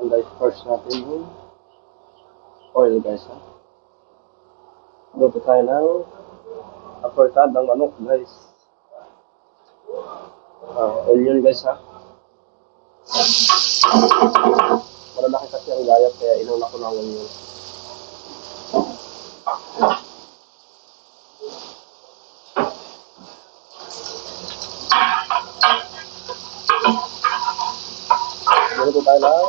And guys, first natin yung oil guys ha. Luto tayo ng apertadang manok guys. Onion guys ha. Malalaki kasi ang gayat kaya inuna ko ng onion. Luto tayo ng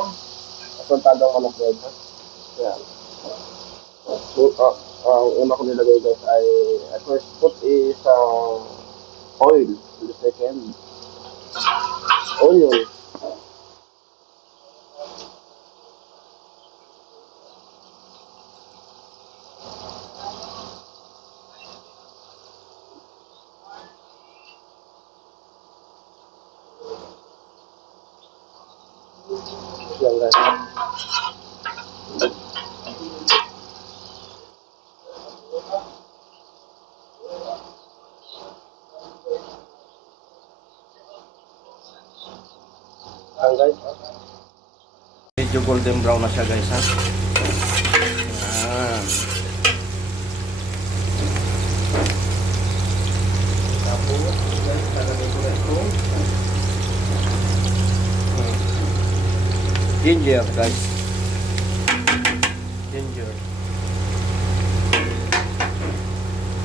apertadang manok guys ha. Ayan. So, ang una ko nilagay guys ay first put is oil. The second, onion. Yan guys. Yan guys. Medyo golden brown na siya guys ha. Yan. Tapos guys, lalagay ko na ito. Ginger guys. Ginger.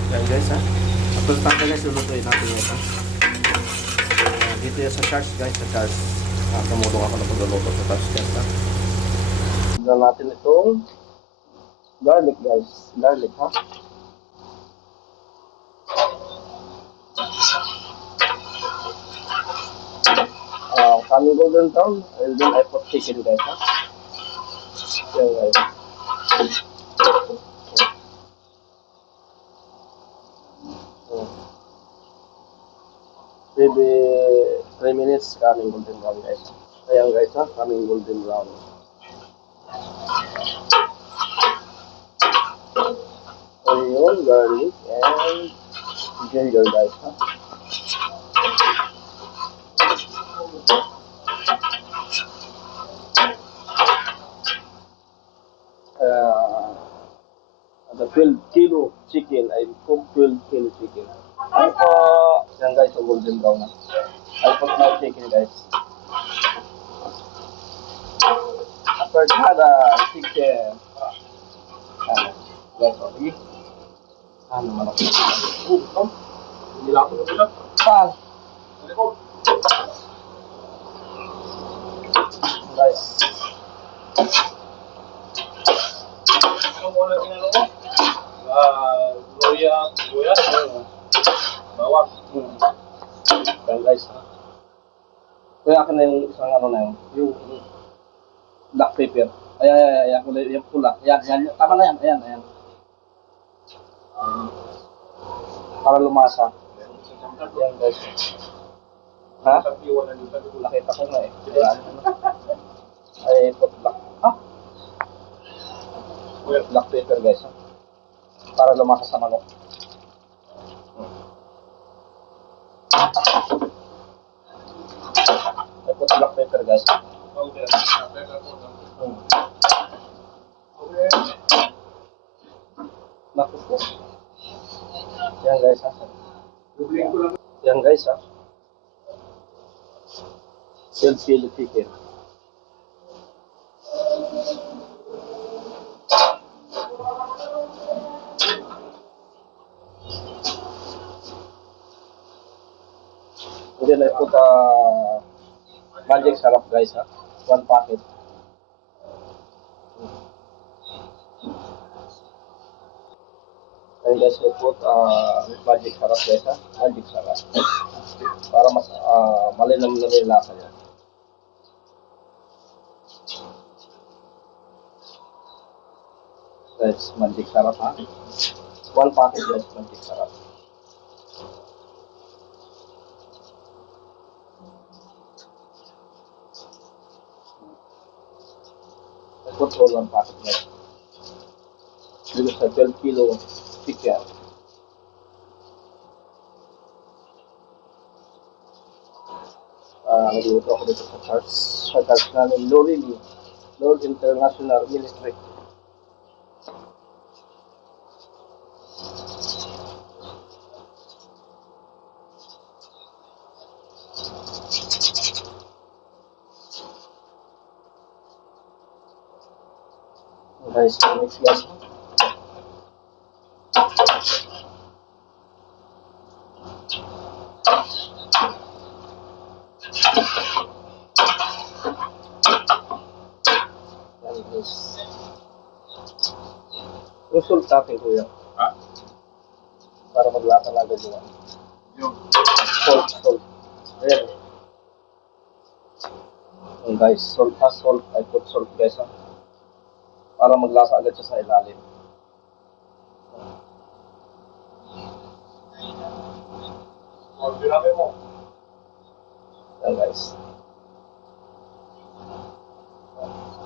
Yan guys ha. Tapos tayo guys, lulutuin natin ito. Dito yan sa charge guys, sa charge. Tumulong ako na pagluluto sa charge guys ha. Tignan natin itong garlic guys. Garlic ha. Coming golden brown, and then I put chicken guys ha. Yan guys. Maybe 3 minutes coming golden brown guys. Ayan guys ha, coming golden brown. Onion, garlic, and ginger guys ha. The 12 kilo chicken, I cook 12 kilo chicken. Ay po, yan guys, so golden brown na. I put now chicken guys. Apertada chicken. Guys, okay. Ano man ako? Ito. Hindi lang ako nabila. Saan? Guys. Ano mo na ginano mo? Luya, bawang. Yan guys. Kaya akin na yung isang ano na yun. Yung black pepper. Ayan, yung pula. Ayan, tama na yan. Ayan. Para lumasa. Ayan guys. Ha? Nakita ko na eh. Ay, put black. Black pepper guys. Para lumasa sa manok. Ay, put black pepper guys. Naku po. Yan guys ha. Yan guys ha. 12 kilo chicken. And then I put magic syrup guys ha. 1 packet. And guys, I put magic syrup guys ha. Magic syrup. Para mas malinam na yung lasa niya. Guys, magic syrup ha. 1 packet guys, magic syrup. I put all 1 packet guys. Dito sa 12 kilo chicken. Nagluto ako dito sa charge namin Lorili. Lord International Ministry. Guys, mix guys. Yan guys. Yung salt natin kuya. Ha? Para maglasa na agad yun. Yung Salt. Ayan. Yan guys, salt ha, salt. I put salt guys ha. Para maglasa agad siya sa ilalim. order mo. Yan guys.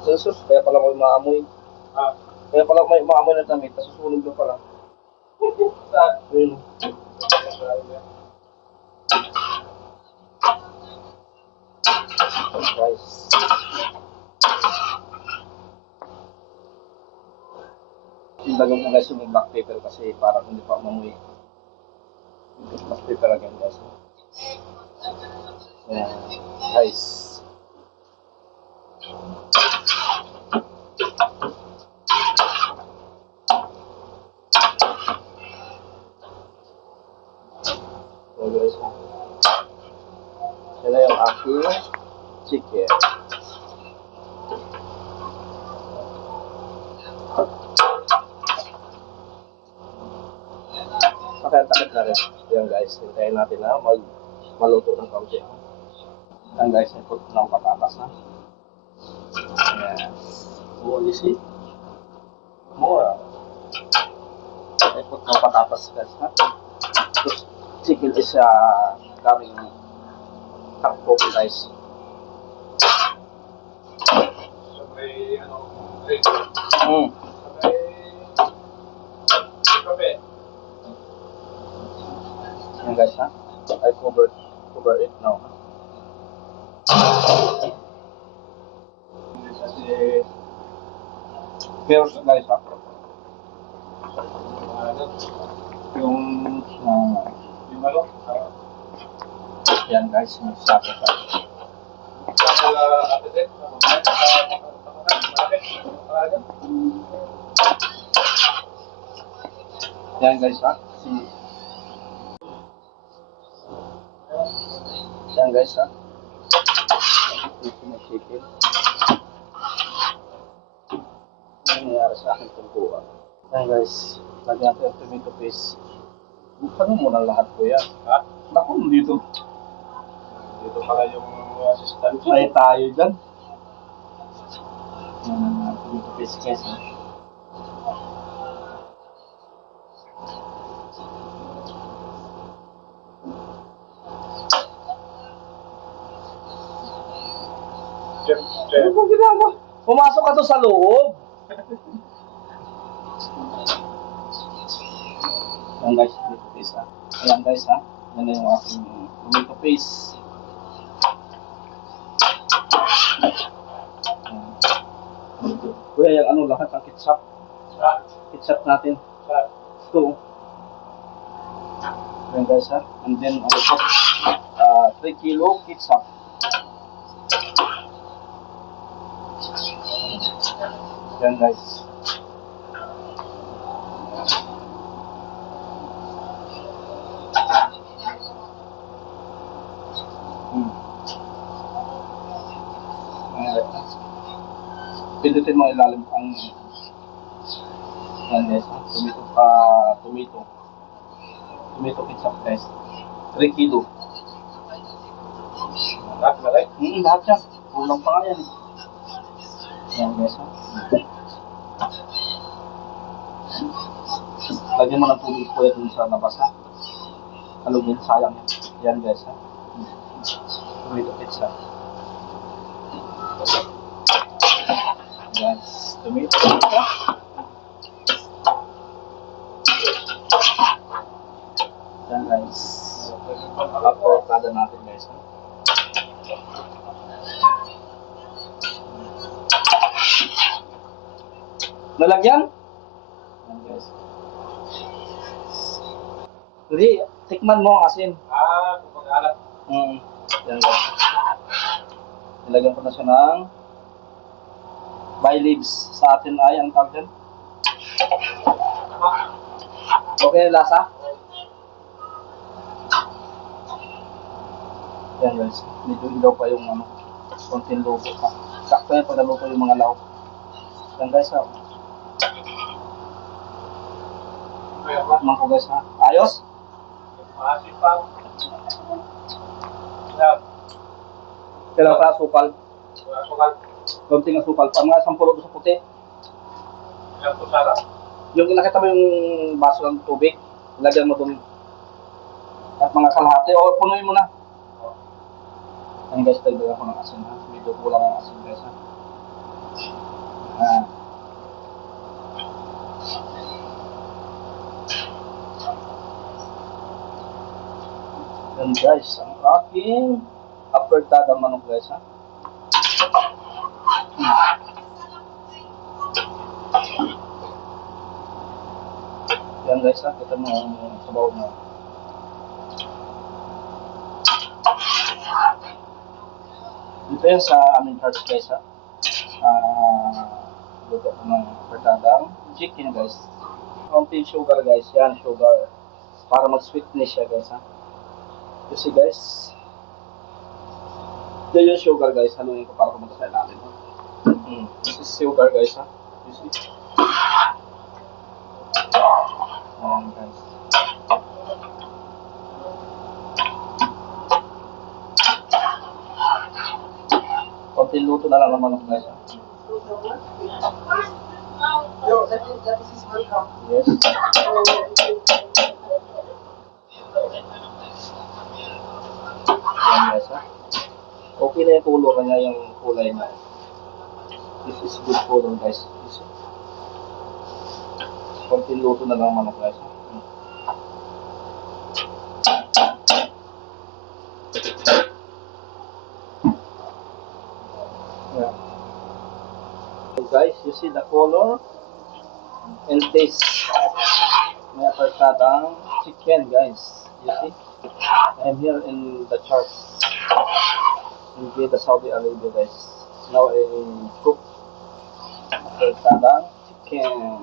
Jesus, kaya pala may maamoy. Ha? Kaya pala may maamoy na damit, tapos susunog na pala. Saan? Ayun. Guys. Ilagay ko guys yung black pepper kasi parang hindi pa mamuwi. Black pepper again guys. Ayan. Guys. So guys. Yan na yung aking chicken. Takit na rin. Yan guys, hintayin natin na maluto ng kaunti. Yan guys, ikot ng patatas na. Yes. Oh, you see? More. Ikot ng patatas guys ha. Chicken is coming takpo guys. Sabay, break. Mm. Sabay, kape. Yan guys ha. I cover it now. Kasi, Pero guys ha. yung, yung ano, Yan guys, yung sabi sa. Yan guys ha. Yan guys ha. Ito na chicken. Ano nangyari sa akin tungkuan? Yan guys, lagyan natin yung tomato paste. Buksan mo muna lahat ko yan. Ha? Naku, dito. Dito pala yung assistant. Ay tayo dyan. Yan, tomato paste guys ha. Ano bang ginagawa? Pumasok ka to sa loob. Ayan guys, tomato paste ha. Ayan guys ha. Yan na yung aking tomato paste. Kuya, yung ano lahat ang ketchup. Ketchup natin. Ito. Ayan guys ha. And then I put 3 kilo ketchup. Yan guys. Pindutin mo ilalim ang yan guys. Tomato ketchup guys. 3 kilo. Lahat na rin? Lahat yan. Kulang pa nga yan. Yan guys ha. Lagyan mo ng tubig po dun sa labas ha. Halugin, sayang yan. Yan guys ha. Tomato ketchup. Guys, tomato ketchup. Yan guys. Avocado natin guys ha. Nalagyan? Yan guys. Hindi, tikman mo ang asin. Kung mag-alat. Yan guys. Nilagyan ko na siya ng bay leaves. Sa atin ay, ang tawag dyan? Okay na lasa? Yan guys. Medyo ilaw pa yung ano, konting luto pa. Sakto yan pag naluto yung mga lauk. Yan guys ha. Tikman ko guys ha. Ayos? Maasin pa. Yan. Kailangan pa asukal. Asukal. Konting asukal. Pag mga 10 sa puti. Ilang kusara. Yung nakita mo yung baso ng tubig, lagyan mo doon. At mga kalahati, o punuin mo na. Ayan guys, dagdagan ko ng asin ha. Medyo kulang ang asin guys ha. Yan guys, ang aking apertada manok guys ha. Yan guys ha, kita mo ang sabaw na. Dito yan sa aming church guys ha. Luto ko ng apertadang chicken guys. Konting sugar guys, yan sugar. Para mag-sweetness siya guys ha. You see guys. Yan yung sugar guys, haluin ko para pumunta sa ilalim. This is sugar guys ha. You see. Ayan guys. Konting luto na lang naman guys ha. Yes. Ayan guys ha. Okay na yung color kanya yung kulay na. This is good color guys. You see. Konting luto na lang manok guys. Yeah. So guys, you see the color and taste. May apertadang chicken guys. You see? I'm here in the church in Jeddah, Saudi Arabia guys. Now I cook apertadang chicken.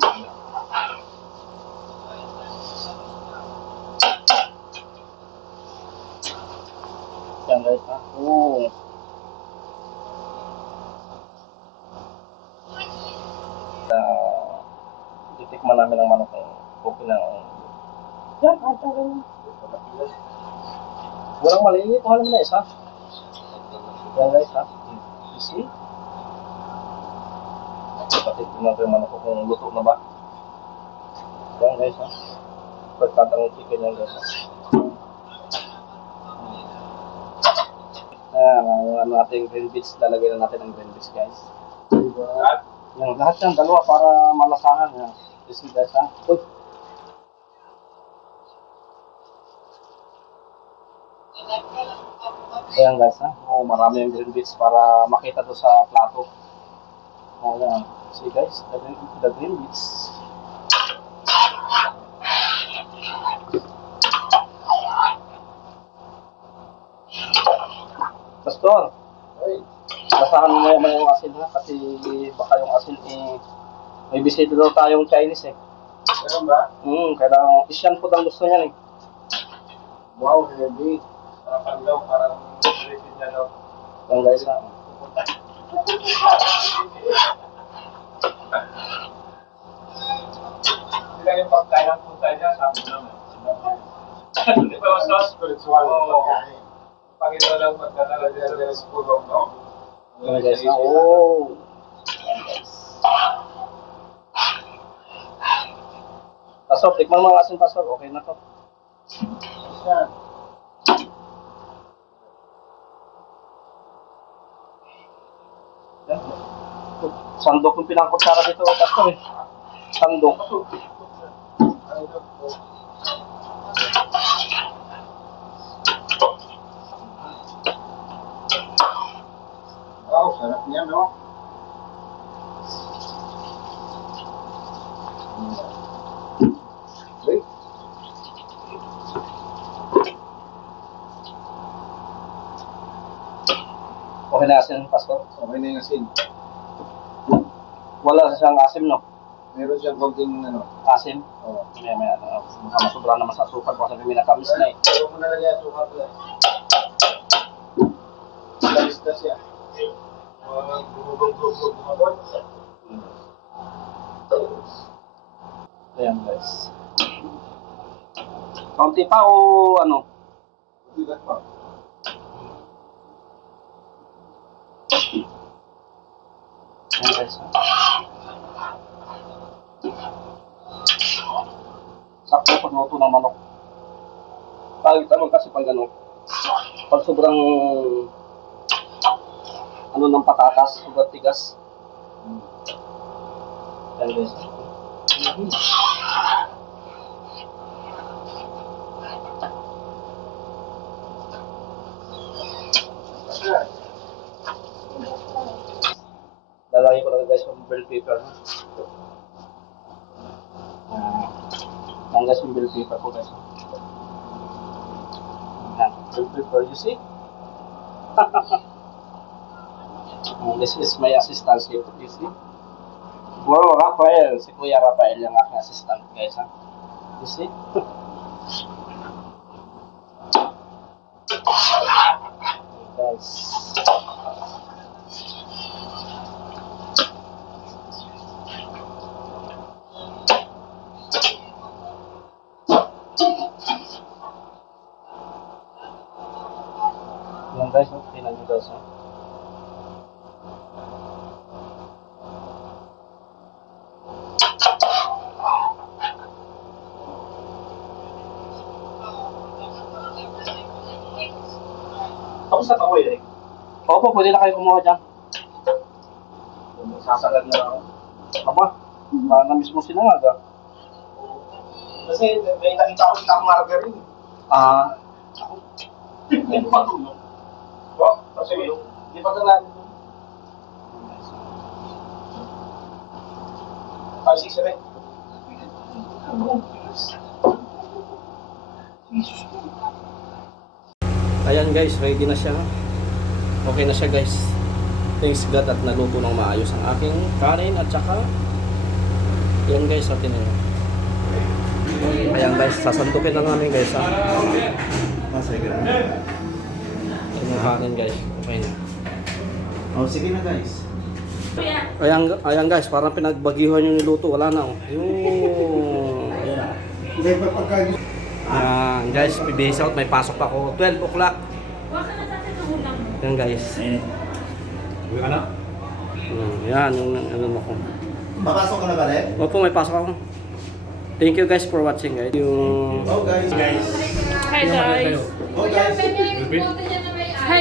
Yan guys ha. Oh. Titikman namin ang manok ng okay na. Yan, kahit ka rin. Walang maliit. Kuha naman na isa. Yan guys ha. You see? Titikman ko yung manok ko kung luto na ba. Yan guys ha. Pagkatang chicken yan guys ha. Ang ating green beans, lalagay na natin ang green beans guys. Yung lahat yan, dalawa para malasahan. You see guys ha. Uy. Ayan guys ha. Oh, marami yung green beans para makita to sa plato. Oh, yan. See guys, the green beans. Pastor, basahan mo naman yung asin ha, kasi baka yung asin may bisita daw tayong Chinese eh. Meron ba? Kailangan Asian food ang gusto niya eh. Wow, heavy. Sarapan daw, parang resin niya daw. Yung guys ha. Sila yung pagkain ng punta niya, sabi naman. Di ba mas spiritual yung pagkain? Panginoon lang magdadala din ng school, no? Yung guys ha. Oh. Pastor, tikman mo ang asin pastor. Okay na to. Yan. Sandok yung pinangkutsara dito pastor eh. Sandok. Wow, sarap niya, no? Wait. Okay na asin, Pastor? Okay na yung asin. Wala siyang asim, no? Meron siyang konting ano. Asim? Oo. May mukhang masubra naman sa asukal kasi may nakamis na eh. Huwag mo na lagyan ang suka ko yan. Talis na siya. Bumabog. Ayan guys. Kaunti pa o ano? Bigat pa. Ayan guys. Sakto pagluto ng manok. Pagit naman kasi pag ano, pag sobrang ano ng patatas, sobrang tigas. Ayan guys. Lalagay ko lang guys yung bell paper. Yan guys yung bell paper ko guys. Yan, bell paper, you see? This is my assistant here, you see? Wow, Rafael, si Kuya Rafael yung aking assistant guys ha. You see? Guys. Yan guys, tingnan nyo guys ha. Tapos na ako eh. Opo, pwede na kayo kumuha dyan. Sasagad na ako. Aba, na-miss mo sinangag ah. Kasi may nakita ko silang margarine. Ah, Hindi ko matulog. Oh, kasi hindi pa natin. 5, 6, 7. ayan guys, ready na siya. Okay na siya guys. Thanks God at naluto ng maayos ang aking kanin at saka yan guys, atin na yun. Ayan guys, sasandukin na namin guys ha. Ayan yung kanin guys. Okay na. Oh, sige na guys. Ayan guys, parang pinagbagihan yung niluto. Wala na oh. Yung... Ayan guys, base out. May pasok pa ako. 12 o'clock. Ayan guys. Uwi ka na? Yan, yung ano ako. Papasok ka na ba rin? Opo, may pasok ako. Thank you guys for watching guys. Yung... Oh guys. Hi guys. Oh guys. Pwede